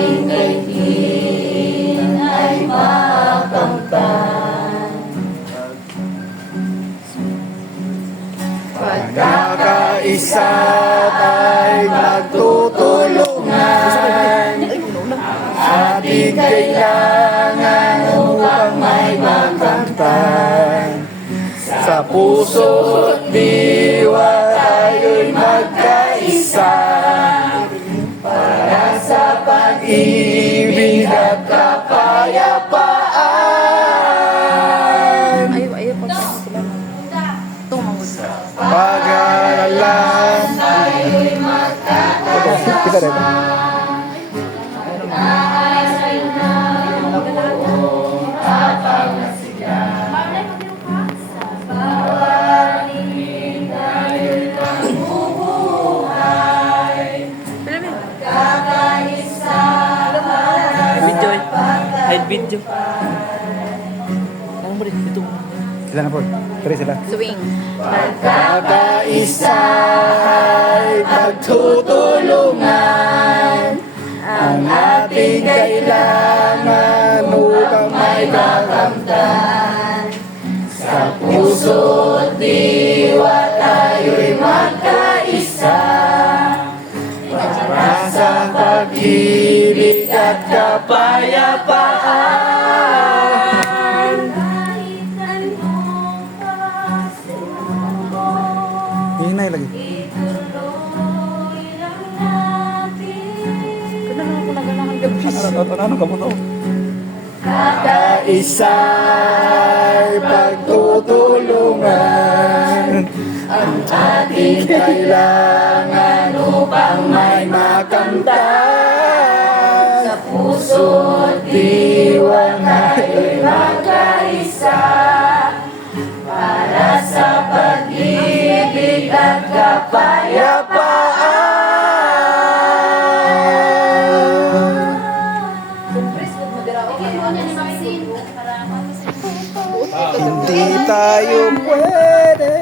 ating daigdig ay makamtan. Pagkakaisa tayo magtutulungan, ating kailangan upang may makamtan. Sa puso't diwa tayo'y magkaisa, para sa pag-ibig at kapayapaan. Pag-aaralan tayo'y magkakasama, naaral na buong tapang na sila. Sa bawat tingin tayo'y mabubuhay, magkakaisa para sa Sila na po. Tara sila. swing. Pagkakaisa ay pagtutulungan, ang ating kailangan upang may kakamtan. Sa puso't diwa tayo'y magkaisa, para sa pag-ibig at kapayapaan. Hinay lagi. Ano ka mo to? Kakaisa ay pagtutulungan, ang ating kailangan upang may makamtan. Sa puso't diwa tayo'y magkaisa, para sa pag-ibig at kapayapaan. Hindi tayo pwede